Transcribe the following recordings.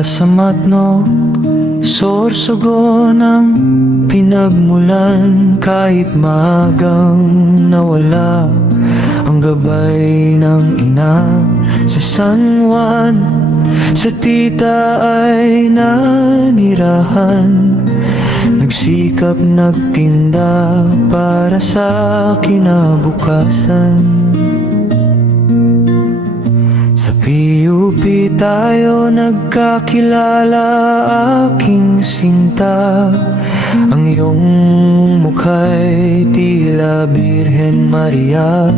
Mula sa matnog, sorsogon ang pinagmulan. Kahit maagang nawala ang gabay ng ina sa San Juan, sa tita ay nanirahan. Nagsikap nagtinda para sa kinabukasan. Sa PUP tayo nagkakilala, aking sinta. Ang iyong mukha'y tila Birhen Maria.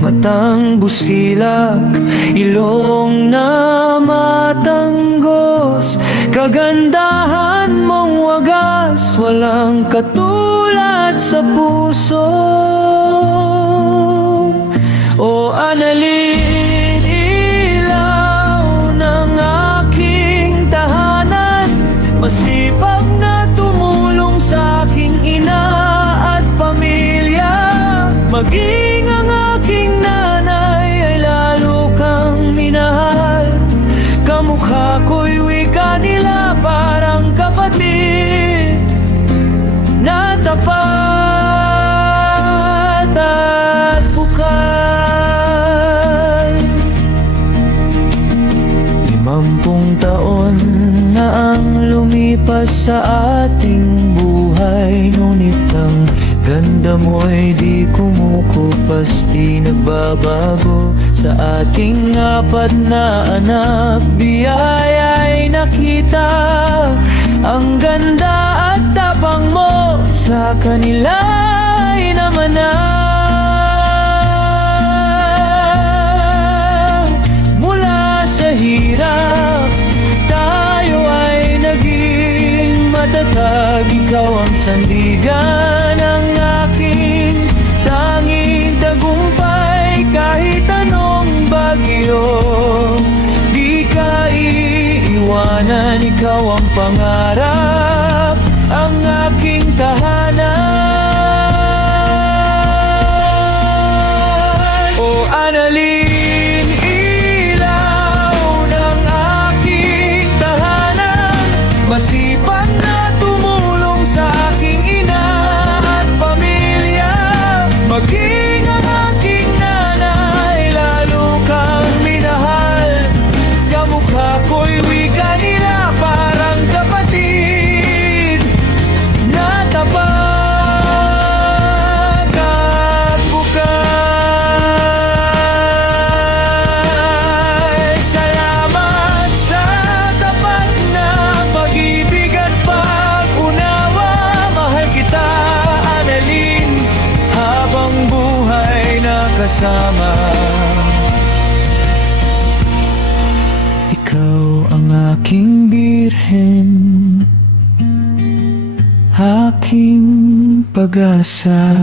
Matang busilak, ilong na matanggos. Kagandahan mong wagas, walang katulad sa puso. O Annalyn, ilaw ng aking tahanan. Masipag na tumulong sa aking ina at pamilya. Maging ang aking nanay ay lalo kang minahal. Kamukha ko'y wika nila, parang kapatid na tapat at bukal. 50 taon na ang lumipas sa ating buhay, ngunit ang ganda mo'y di kumukupas, di nagbabago. Sa ating 4 na anak, biyaya'y nakita. Ang ganda at tapang mo sa kanila'y namanang. Mula sa hirap, tayo ay naging matatag. Ikaw ang sandigan ng aking tanging tagumpay. Kahit anong bagyo, di ka iiwanan. Ikaw ang pangarap, ang aking tahanan. O Annalyn, ilaw ng aking tahanan. Masipag na tumulong sa aking ina at pamilya. Maging ang aking nanay, lalo kang minahal. Kamukha ko'y wika nila, parang kapatid na tapat at bukal. Salamat sa tapat na pag-ibig at pag-unawa. Mahal kita, Annalyn, habang buhay na kasama. Ikaw ang aking birhen, aking pag-asa.